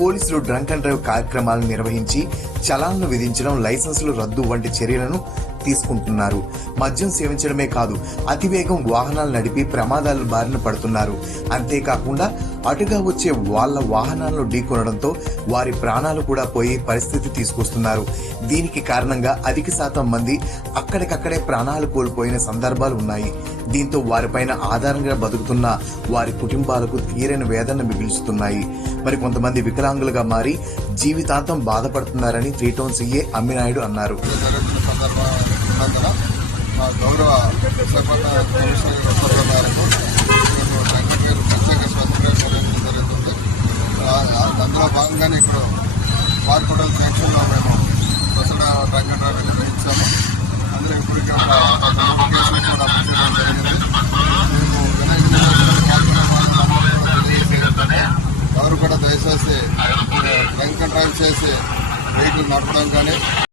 పోలీసులు drunk and drive కార్యక్రమాలను నిర్వహించి చలాన్లు విధించడం, లైసెన్సులు రద్దు వంటి చర్యలను తీసుకుంటున్నారు. మద్యం సేవించడమే కాదు, అతివేగం వాహనాలు నడిపి ప్రమాదాల బారిన పడుతున్నారు. అంతేకాకుండా అటుగా వచ్చే వాళ్ల వాహనాలను ఢీకొనడంతో వారి ప్రాణాలు కూడా పోయే పరిస్థితి తీసుకొస్తున్నారు. దీనికి కారణంగా అధిక శాతం మంది అక్కడికక్కడే ప్రాణాలు కోల్పోయిన సందర్భాలు ఉన్నాయి. దీంతో వారిపైన ఆధారంగా బతుకుతున్న వారి కుటుంబాలకు తీరని వేదన మిగులుస్తున్నాయి. మరి కొంతమంది వికలాంగులుగా మారి జీవితాంతం బాధపడుతున్నారని 3 టౌన్ సీఏ అమ్మినాయుడు అన్నారు. గౌరవ కమిషనర్ ఉత్తర్వుల మేరకు ప్రత్యేక స్వతంత్ర జరుగుతుంది. అందులో భాగంగానే ఇప్పుడు వారికొండల సెక్షన్లో మేము స్పెషల్ డ్రంక్ అండ్ డ్రైవ్ నిర్వహించాము. అందులో ఇప్పటికీ ఎవరు కూడా దయచేసి డ్రంక్ అండ్ డ్రైవ్ చేసి వెహికల్ నడపడం కానీ